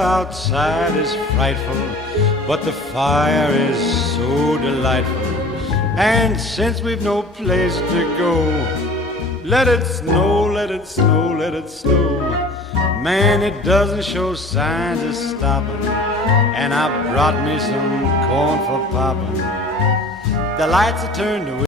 outside is frightful, but the fire is so delightful. And since we've no place to go, let it snow, let it snow, let it snow. Man, it doesn't show signs of stopping, and I brought me some corn for popping. The lights are turned